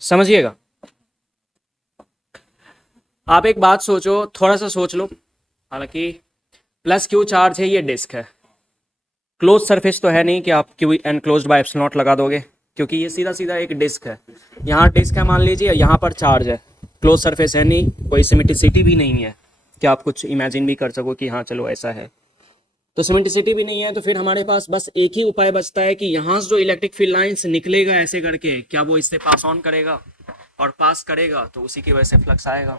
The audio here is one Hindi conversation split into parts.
समझिएगा। आप एक बात सोचो, थोड़ा सा सोच लो। हालांकि प्लस क्यू चार्ज है, ये डिस्क है, क्लोज सरफेस तो है नहीं कि आप Q enclosed by epsilon not लगा दोगे, क्योंकि ये सीधा सीधा एक डिस्क है। यहाँ डिस्क है मान लीजिए, यहाँ पर चार्ज है, क्लोज सरफेस है नहीं, कोई सिमेट्रिसिटी भी नहीं है कि आप कुछ इमेजिन भी कर सको कि हाँ चलो ऐसा है। तो सिमेट्रिसिटी भी नहीं है, तो फिर हमारे पास बस एक ही उपाय बचता है कि यहाँ से जो इलेक्ट्रिक फील्ड लाइंस निकलेगा ऐसे करके, क्या वो इससे पास ऑन करेगा, और पास करेगा तो उसी की वजह से फ्लक्स आएगा।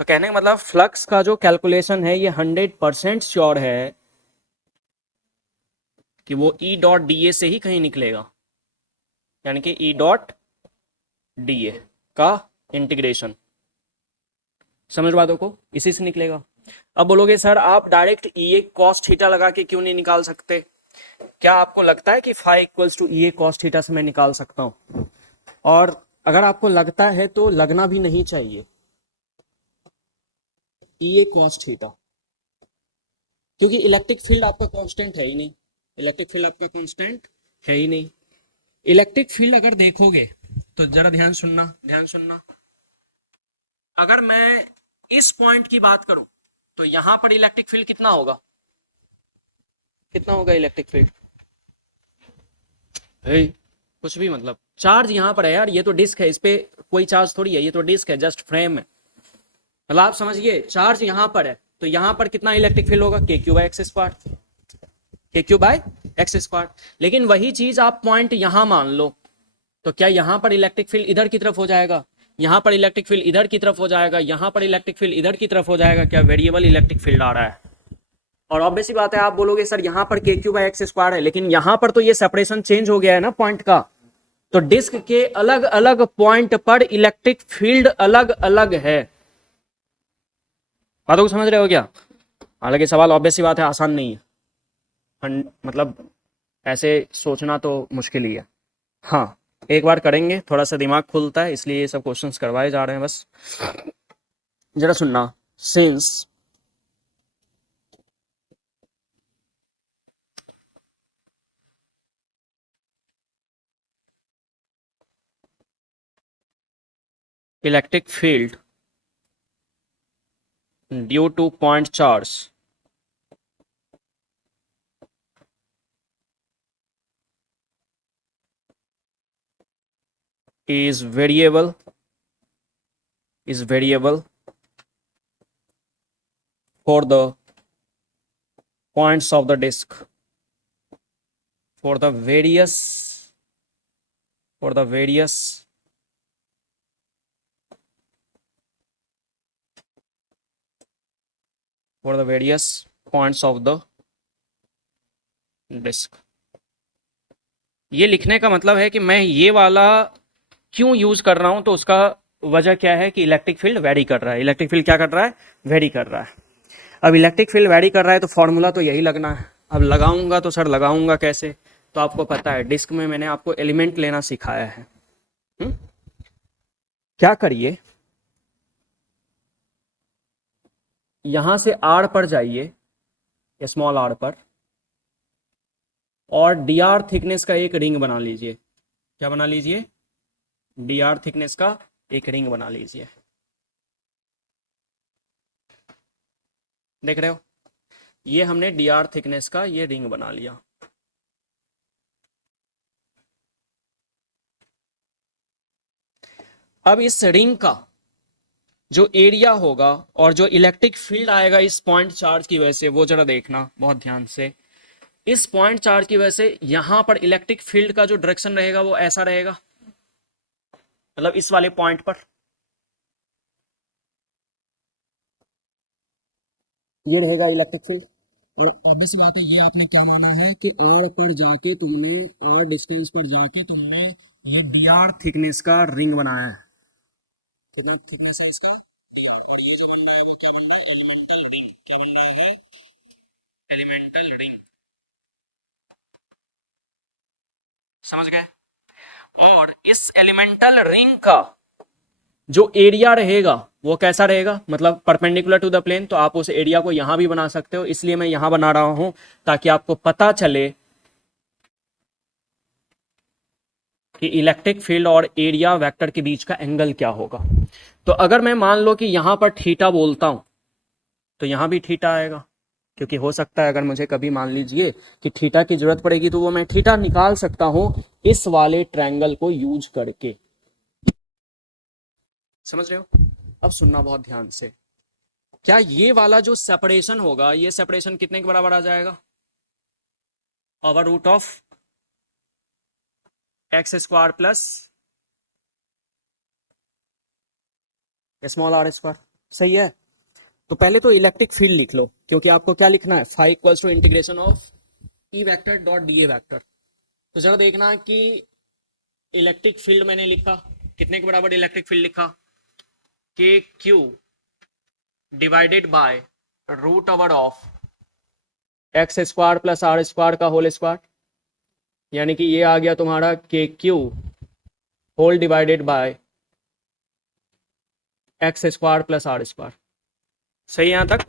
तो कहने का मतलब फ्लक्स का जो कैलकुलेशन है ये 100% श्योर है कि वो ई डॉट डी ए से ही कहीं निकलेगा, यानी कि ई डॉट डी ए का इंटीग्रेशन, समझ बातों को, इसी से निकलेगा। अब बोलोगे सर आप direct E A cos theta लगा के क्यों नहीं निकाल सकते? क्या आपको लगता है कि phi equals to E A cos theta से मैं निकाल सकता हूं? और अगर आपको लगता है तो लगना भी नहीं चाहिए ई ए कॉस थीटा, क्योंकि इलेक्ट्रिक फील्ड आपका कांस्टेंट है ही नहीं, इलेक्ट्रिक फील्ड आपका कांस्टेंट है ही नहीं। इलेक्ट्रिक फील्ड अगर देखोगे तो जरा ध्यान सुनना, ध्यान सुनना। अगर मैं इस पॉइंट की बात करूं तो यहां पर इलेक्ट्रिक फील्ड कितना होगा, कितना होगा इलेक्ट्रिक फील्ड? कुछ भी मतलब, चार्ज यहां पर है यार, ये तो डिस्क है, इस पे कोई चार्ज थोड़ी है, ये तो डिस्क है, जस्ट फ्रेम है। मतलब आप समझिए, चार्ज यहां पर है तो यहां पर कितना इलेक्ट्रिक फील्ड होगा, के क्यू बाई एक्स स्क्वायर, के क्यू बाई एक्स स्क्वायर। लेकिन वही चीज आप पॉइंट यहां मान लो, तो क्या यहां पर इलेक्ट्रिक फील्ड इधर की तरफ हो जाएगा, यहां पर इलेक्ट्रिक फील्ड इधर की तरफ हो जाएगा, यहां पर इलेक्ट्रिक फील्ड इधर की तरफ हो जाएगा? क्या वेरिएबल इलेक्ट्रिक फील्ड आ रहा है। और ऑब्वियस बात है, आप बोलोगे सर यहां पर के क्यू बाई एक्स स्क्वायर है, लेकिन यहां पर तो ये सेपरेशन चेंज हो गया है ना पॉइंट का, तो डिस्क के अलग अलग पॉइंट पर इलेक्ट्रिक फील्ड अलग अलग है। बातों को समझ रहे हो क्या? हालांकि सवाल ऑब्वियस बात है आसान नहीं है, मतलब ऐसे सोचना तो मुश्किल ही है। हाँ, एक बार करेंगे, थोड़ा सा दिमाग खुलता है, इसलिए ये सब क्वेश्चंस करवाए जा रहे हैं बस। जरा सुनना, since electric field due two point charge is variable for the points of the disk, for the various for the various for the various points of the disk। ये लिखने का मतलब है कि मैं ये वाला क्यों यूज कर रहा हूं, तो उसका वजह क्या है कि इलेक्ट्रिक फील्ड वेरी कर रहा है, इलेक्ट्रिक फील्ड क्या कर रहा है, वेरी कर रहा है। अब इलेक्ट्रिक फील्ड वेरी कर रहा है तो फॉर्मूला तो यही लगना है। अब लगाऊंगा तो सर लगाऊंगा कैसे, तो आपको पता है डिस्क में मैंने आपको एलिमेंट लेना सिखाया है। क्या करिए, यहां से आर पर जाइए, स्मॉल आर पर, और डी आर थिकनेस का एक रिंग बना लीजिए। क्या बना लीजिए? डी आर थिकनेस का एक रिंग बना लीजिए। देख रहे हो, ये हमने डी आर थिकनेस का ये रिंग बना लिया। अब इस रिंग का जो एरिया होगा और जो इलेक्ट्रिक फील्ड आएगा इस पॉइंट चार्ज की वजह से, वो जरा देखना बहुत ध्यान से। इस पॉइंट चार्ज की वजह से यहां पर इलेक्ट्रिक फील्ड का जो डायरेक्शन रहेगा वो ऐसा रहेगा, मतलब इस वाले पॉइंट पर ये रहेगा इलेक्ट्रिक फील्ड। और ऑब्वियस बात है, ये आपने क्या माना है कि आर पर जाके तुमने, आर डिस्टेंस पर जाके तुमने ये डी आर थिकनेस का रिंग बनाया है। कितना थिकनेस है इसका? dr। और ये जो बन रहा है वो क्या बन रहा है? Elemental ring. क्या बन रहा है? Elemental ring. समझ गए? और इस एलिमेंटल रिंग का जो एरिया रहेगा वो कैसा रहेगा, मतलब परपेंडिकुलर टू द प्लेन, तो आप उस एरिया को यहां भी बना सकते हो, इसलिए मैं यहां बना रहा हूं ताकि आपको पता चले कि इलेक्ट्रिक फील्ड और एरिया वेक्टर के बीच का एंगल क्या होगा। तो अगर मैं मान लो कि यहां पर थीटा बोलता हूं तो यहां भी थीटा आएगा, क्योंकि हो सकता है अगर मुझे कभी मान लीजिए कि थीटा की जरूरत पड़ेगी तो वो मैं थीटा निकाल सकता हूं इस वाले ट्रायंगल को यूज करके। समझ रहे हो? अब सुनना बहुत ध्यान से। क्या ये वाला जो सेपरेशन होगा, ये सेपरेशन कितने के बराबर आ जाएगा? Over root of X square plus small R square. सही है। तो पहले तो इलेक्ट्रिक फील्ड लिख लो, क्योंकि आपको क्या लिखना है, phi equals to integration of E vector dot D A vector. तो जरा देखना कि इलेक्ट्रिक फील्ड मैंने लिखा, कितने के बराबर इलेक्ट्रिक फील्ड लिखा, K Q divided by root over of X square plus R square का होल स्क्वायर, यानी कि ये आ गया तुम्हारा K Q whole divided by X square plus R square. सही यहां तक?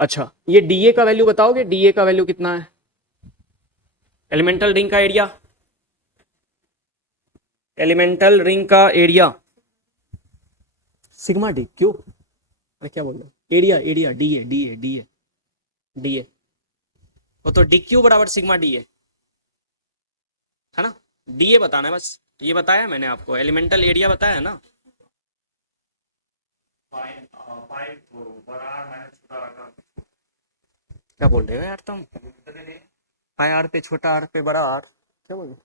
अच्छा, ये डीए का वैल्यू बताओगे, डीए का वैल्यू कितना है? एलिमेंटल रिंग का एरिया, एलिमेंटल रिंग का एरिया सिग्मा डी क्यू, मैं क्या बोल रहा हूँ, area area DA DA DA DA, वो तो डी क्यू बराबर सिग्मा डी है ना। डीए बताना है बस, ये बताया मैंने आपको, एलिमेंटल एरिया बताया है ना। क्या बोल रहे हो यार तुम, पाई आर पे छोटा आर पे बड़ा आर, क्या बोल रहे हो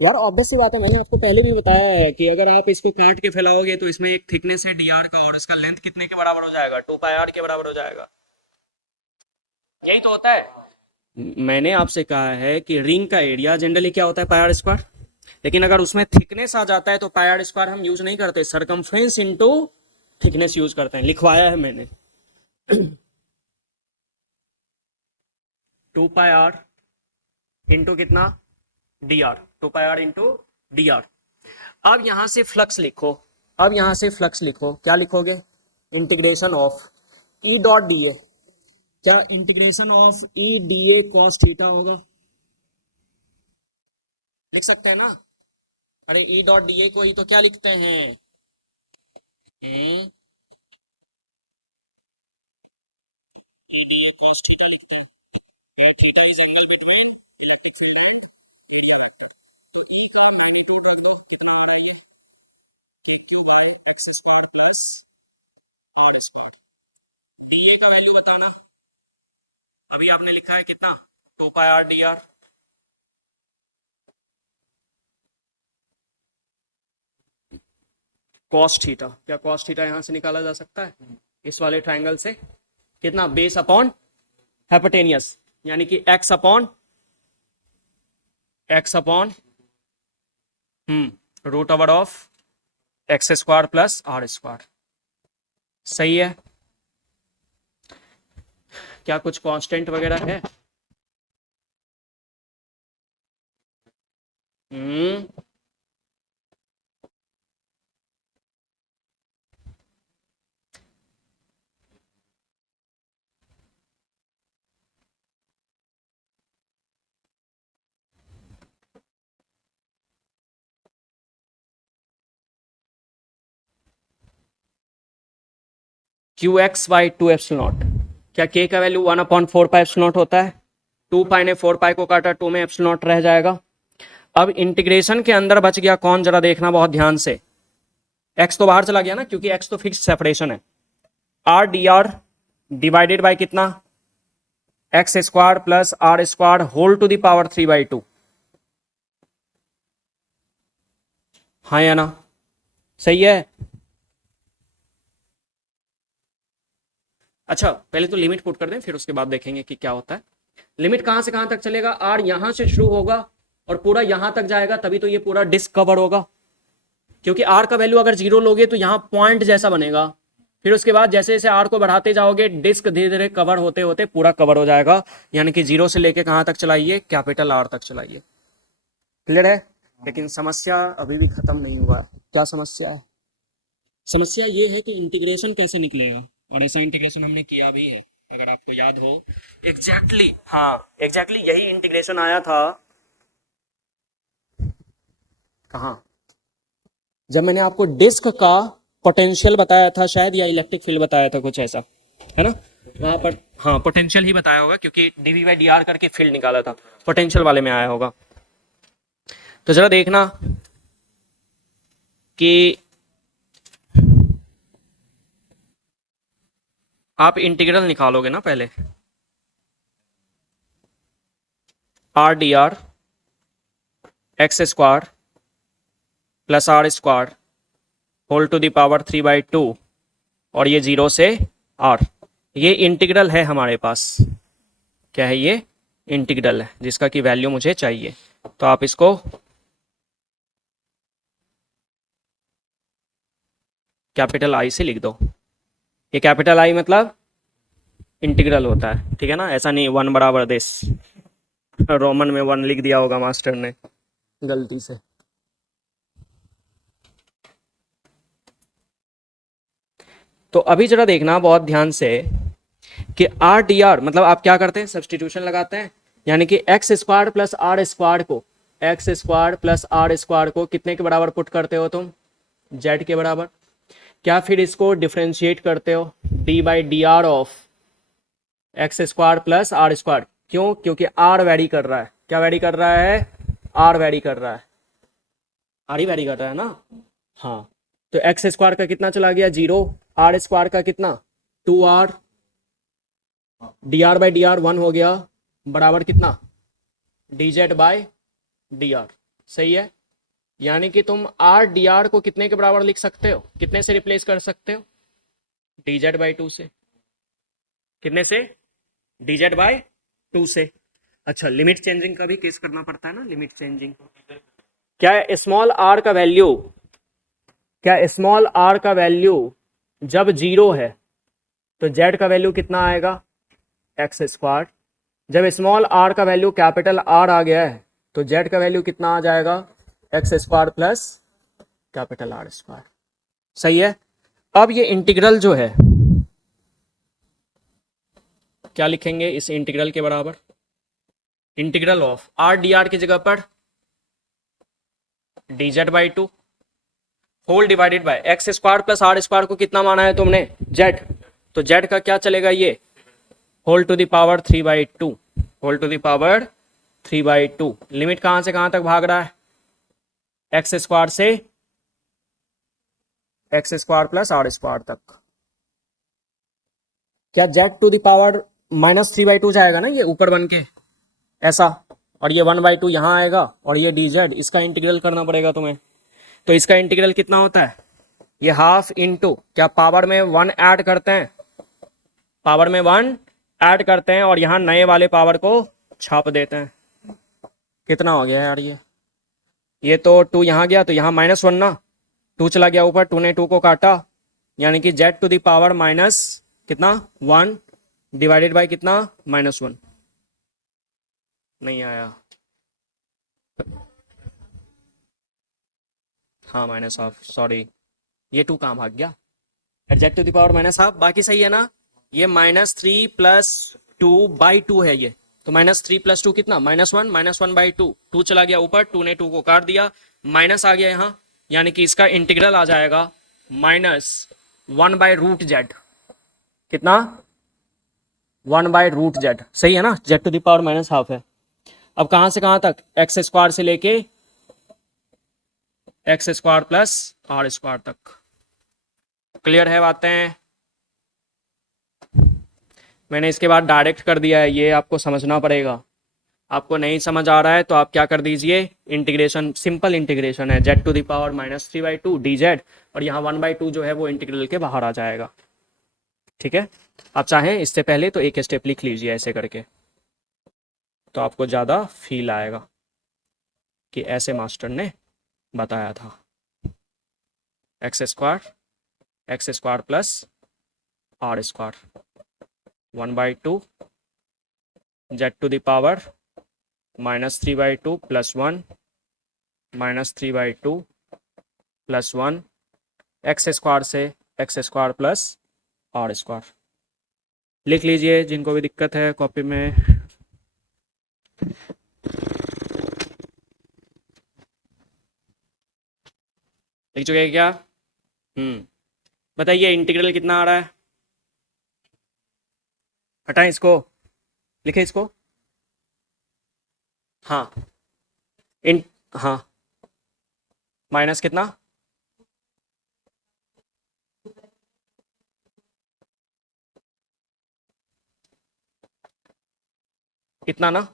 यार? ऑब्वियस सी बात है, मैंने आपको पहले भी बताया है कि अगर आप इसको काट के फैलाओगे तो इसमें एक थिकनेस है डी आर का, और इसका लेंथ कितने के बराबर हो जाएगा, 2 पाई आर के बराबर हो जाएगा। यही तो होता है। मैंने आपसे कहा है कि रिंग का एरिया जनरली क्या होता है, पाई आर स्क्वायर, लेकिन अगर उसमें थिकनेस आ जाता है तो पाई आर स्क्वायर हम यूज नहीं करते, सरकमफ्रेंस इनटू थिकनेस यूज करते हैं, लिखवाया है मैंने। 2 पाई आर इंटू कितना, D R, 2 pi R into D R. अब यहां से फ्लक्स लिखो, अब यहां से फ्लक्स लिखो, क्या लिखोगे, integration of E dot D A, क्या integration of E D A cos theta होगा, लिख सकते हैं ना। अरे ई डॉट डी ए को ही तो क्या लिखते हैं, ई डी ए कॉस थीटा लिखते हैं, where theta is angle between electric field and area vector। तो E का मैग्नीट्यूड रख दो, कितना आ रहा है ये, K Q by X square plus R square. D A का वैल्यू बताना, अभी आपने लिखा है कितना, 2 pi R D R. Cos theta, क्या कॉस थीटा यहां से निकाला जा सकता है इस वाले ट्राइंगल से, कितना, बेस अपॉन हाइपोटेनियस, यानी कि X upon root over of X square plus R square. सही है। क्या कुछ कांस्टेंट वगैरह है? Q X by 2 epsilon nought, क्या के का वैल्यू 1/4 पाई एप्सिलॉन नॉट होता है, 2 पाई ने 4 पाई को काटा, 2 में एप्सिलॉन नॉट रह जाएगा। अब इंटीग्रेशन के अंदर बच गया कौन, जरा देखना बहुत ध्यान से, एक्स तो बाहर चला गया ना, क्योंकि एक्स तो फिक्स सेपरेशन है, R D R divided by कितना, X square plus R square whole to the power 3/2। हाँ या ना, सही है। अच्छा, पहले तो लिमिट पुट कर दें, फिर उसके बाद देखेंगे कि क्या होता है। लिमिट कहां से कहां तक चलेगा, आर यहां से शुरू होगा और पूरा यहां तक जाएगा, तभी तो ये पूरा डिस्क कवर होगा, क्योंकि आर का वैल्यू अगर 0 लोगे तो यहां पॉइंट जैसा बनेगा, फिर उसके बाद जैसे जैसे आर को बढ़ाते जाओगे डिस्क धीरे धीरे कवर होते होते पूरा कवर हो जाएगा, यानी कि 0 से लेके कहां तक चलाइए, कैपिटल आर तक चलाइए। क्लियर है? लेकिन समस्या अभी भी खत्म नहीं हुआ है। क्या समस्या है? समस्या ये है कि इंटीग्रेशन कैसे निकलेगा, और ऐसा इंटीग्रेशन हमने किया भी है, अगर आपको याद हो। एग्जैक्टली हाँ, एग्जैक्टली यही इंटीग्रेशन आया था कहाँ? जब मैंने आपको डिस्क का पोटेंशियल बताया था शायद, या इलेक्ट्रिक फील्ड बताया था, कुछ ऐसा है ना, वहां पर हाँ पोटेंशियल ही बताया होगा, क्योंकि डीवी बाई डी आर करके फील्ड निकाला था, पोटेंशियल वाले में आया होगा। तो जरा देखना कि आप इंटीग्रल निकालोगे ना पहले, R D R X square plus R square whole to the power 3/2, और ये 0 से r, ये इंटीग्रल है हमारे पास। क्या है ये? इंटीग्रल है, जिसका की वैल्यू मुझे चाहिए। तो आप इसको कैपिटल आई से लिख दो। ये कैपिटल आई मतलब इंटीग्रल होता है, ठीक है ना, ऐसा नहीं 1 बराबर दिस, रोमन में 1 लिख दिया होगा मास्टर ने गलती से। तो अभी जरा देखना बहुत ध्यान से कि आर डी आर मतलब आप क्या करते हैं, सब्सटीट्यूशन लगाते हैं, यानी कि X square plus R square को, X square plus R square को कितने के बराबर पुट करते हो तुम? जेड के बराबर। क्या फिर इसको डिफ्रेंशिएट करते हो, D by D R of X square plus R square. क्यों? क्योंकि आर वैरी कर रहा है। क्या वैरी कर रहा है? आर वैरी कर रहा है, आर ही वैरी कर रहा है ना। हाँ, तो एक्स स्क्वायर का कितना चला गया? 0। आर स्क्वायर का कितना? 2r, D R by D are 1 हो गया, बराबर कितना? D Z by D are. सही है, यानी कि तुम आर डी आर को कितने के बराबर लिख सकते हो, कितने से रिप्लेस कर सकते हो? डी जेड बाई 2 से। कितने से? डी जेड बाई 2 से। अच्छा, लिमिट चेंजिंग का भी केस करना पड़ता है ना, लिमिट चेंजिंग। क्या स्मॉल आर का वैल्यू, क्या स्मॉल आर का वैल्यू जब 0 है तो जेड का वैल्यू कितना आएगा? X square. जब स्मॉल आर का वैल्यू कैपिटल आर आ गया है तो जेड का वैल्यू कितना आ जाएगा? X square plus capital R square. सही है। अब ये इंटीग्रल जो है क्या लिखेंगे इस इंटीग्रल के बराबर? Integral of R D R की जगह पर D Z by 2 whole divided by X square plus R square को कितना माना है तुमने? जेड। तो जेड का क्या चलेगा? ये whole to the power 3/2, whole to the power 3/2। Limit कहां से कहां तक भाग रहा है? एक्स स्क्वायर से X square plus R square तक। क्या जेड टू द पावर -3/2 जाएगा ना, ये ऊपर बन के ऐसा, और ये 1/2 यहां आएगा, और ये डी जेड, इसका इंटीग्रल करना पड़ेगा तुम्हें। तो इसका इंटीग्रल कितना होता है? ये हाफ इंटू, क्या पावर में 1 ऐड करते हैं, पावर में 1 ऐड करते हैं, और यहां नए वाले पावर को छाप देते हैं। कितना हो गया यार ये तो 2 यहां गया, तो यहां -1 ना, 2 चला गया ऊपर, 2 ने 2 को काटा, यानी कि Z to the power minus कितना? 1 डिवाइडेड बाय कितना? -1। नहीं आया, हाँ -1/2, सॉरी, ये 2 कहाँ भाग गया? जेड टू द पावर -1/2, बाकी सही है ना। ये -3 + 2/2 है ये, तो -3 + 2 कितना? -1, -1/2, 2 चला गया ऊपर, 2 ने 2 को काट दिया, माइनस आ गया यहाँ, यानी कि इसका इंटीग्रल आ जाएगा -1/√z। कितना? 1/√z। सही है ना, जेड टू द पावर -1/2 है। अब कहां से कहां तक? एक्स स्क्वायर से लेके X square plus R square तक। क्लियर है बातें? मैंने इसके बाद डायरेक्ट कर दिया है, ये आपको समझना पड़ेगा। आपको नहीं समझ आ रहा है तो आप क्या कर दीजिए, इंटीग्रेशन, सिंपल इंटीग्रेशन है, Z to the power -3/2 D Z, और यहाँ 1/2 जो है वो इंटीग्रल के बाहर आ जाएगा। ठीक है, आप चाहें इससे पहले तो एक स्टेप लिख लीजिए ऐसे करके, तो आपको ज़्यादा फील आएगा कि ऐसे मास्टर ने बताया था। X square plus R square 1/2 Z to the power -3/2 + 1 -3/2 + 1 X square से X square plus R square. लिख लीजिए जिनको भी दिक्कत है कॉपी में। लिख चुके हैं क्या? बताइए इंटीग्रल कितना आ रहा है? हटाएं इसको, लिखे इसको। हाँ इन हाँ माइनस कितना? इतना ना,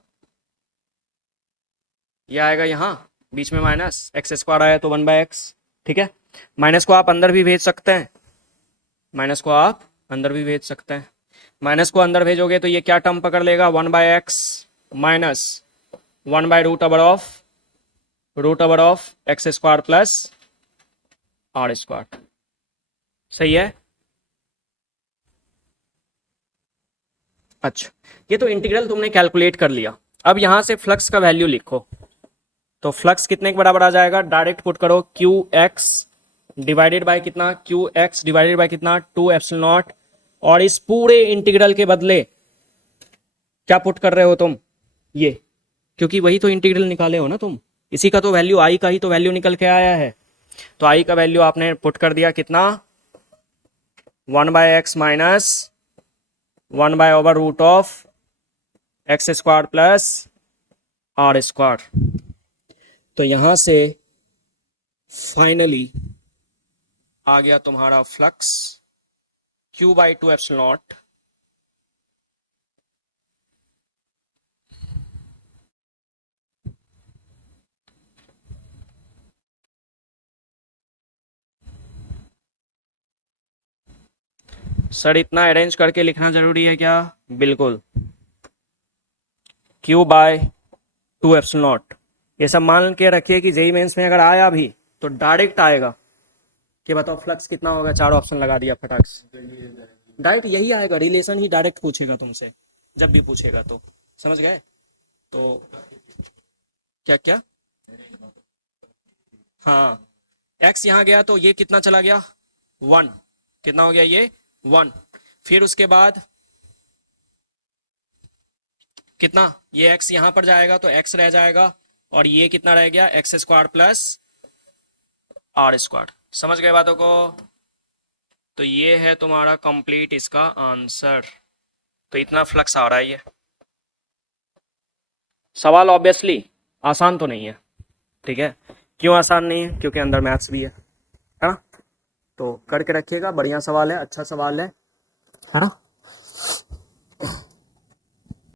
ये आएगा यहाँ बीच में माइनस, एक्स स्क्वायर आया तो 1/x। ठीक है, माइनस को आप अंदर भी भेज सकते हैं, माइनस को आप अंदर भी भेज सकते हैं। माइनस को अंदर भेजोगे तो ये क्या टर्म पकड़ लेगा? 1/x माइनस 1/√ऑफ X square plus R square. सही है। अच्छा, ये तो इंटीग्रल तुमने कैलकुलेट कर लिया। अब यहां से फ्लक्स का वैल्यू लिखो, तो फ्लक्स कितने के बराबर आ जाएगा? डायरेक्ट पुट करो, क्यू एक्स डिवाइडेड बाय कितना? क्यू एक्स डिवाइडेड बाय कितना? 2 एप्सिलॉन नॉट। और इस पूरे इंटीग्रल के बदले क्या पुट कर रहे हो तुम? ये, क्योंकि वही तो इंटीग्रल निकाले हो ना तुम, इसी का तो वैल्यू, आई का ही तो वैल्यू निकल के आया है। तो आई का वैल्यू आपने पुट कर दिया कितना? 1/x माइनस 1/√ऑफ X square plus R square. तो यहां से फाइनली आ गया तुम्हारा flux Q/2 epsilon naught sir इतना अरेंज करके लिखना जरूरी है क्या? बिल्कुल, Q/2 एप्सिलॉन नॉट। ये सब मान के रखिए कि जेई मेंस में अगर आया भी तो डायरेक्ट आएगा कि बताओ फ्लक्स कितना होगा, 4 ऑप्शन लगा दिया फटाक से, डायरेक्ट यही आएगा, रिलेशन ही डायरेक्ट पूछेगा तुमसे जब भी पूछेगा तो। समझ गए? तो क्या क्या? हाँ, एक्स यहाँ गया तो ये कितना चला गया? 1। कितना हो गया ये? 1। फिर उसके बाद कितना? ये एक्स यहाँ पर जाएगा तो एक्स रह जाएगा, और ये कितना रह गया? X square plus R square. समझ गए बातों को? तो ये है तुम्हारा कंप्लीट इसका आंसर। तो इतना फ्लक्स आ रहा है। ये सवाल ऑब्वियसली आसान तो नहीं है, ठीक है। क्यों आसान नहीं है? क्योंकि अंदर मैथ्स भी है ना। तो करके रखिएगा, बढ़िया सवाल है, अच्छा सवाल है ना।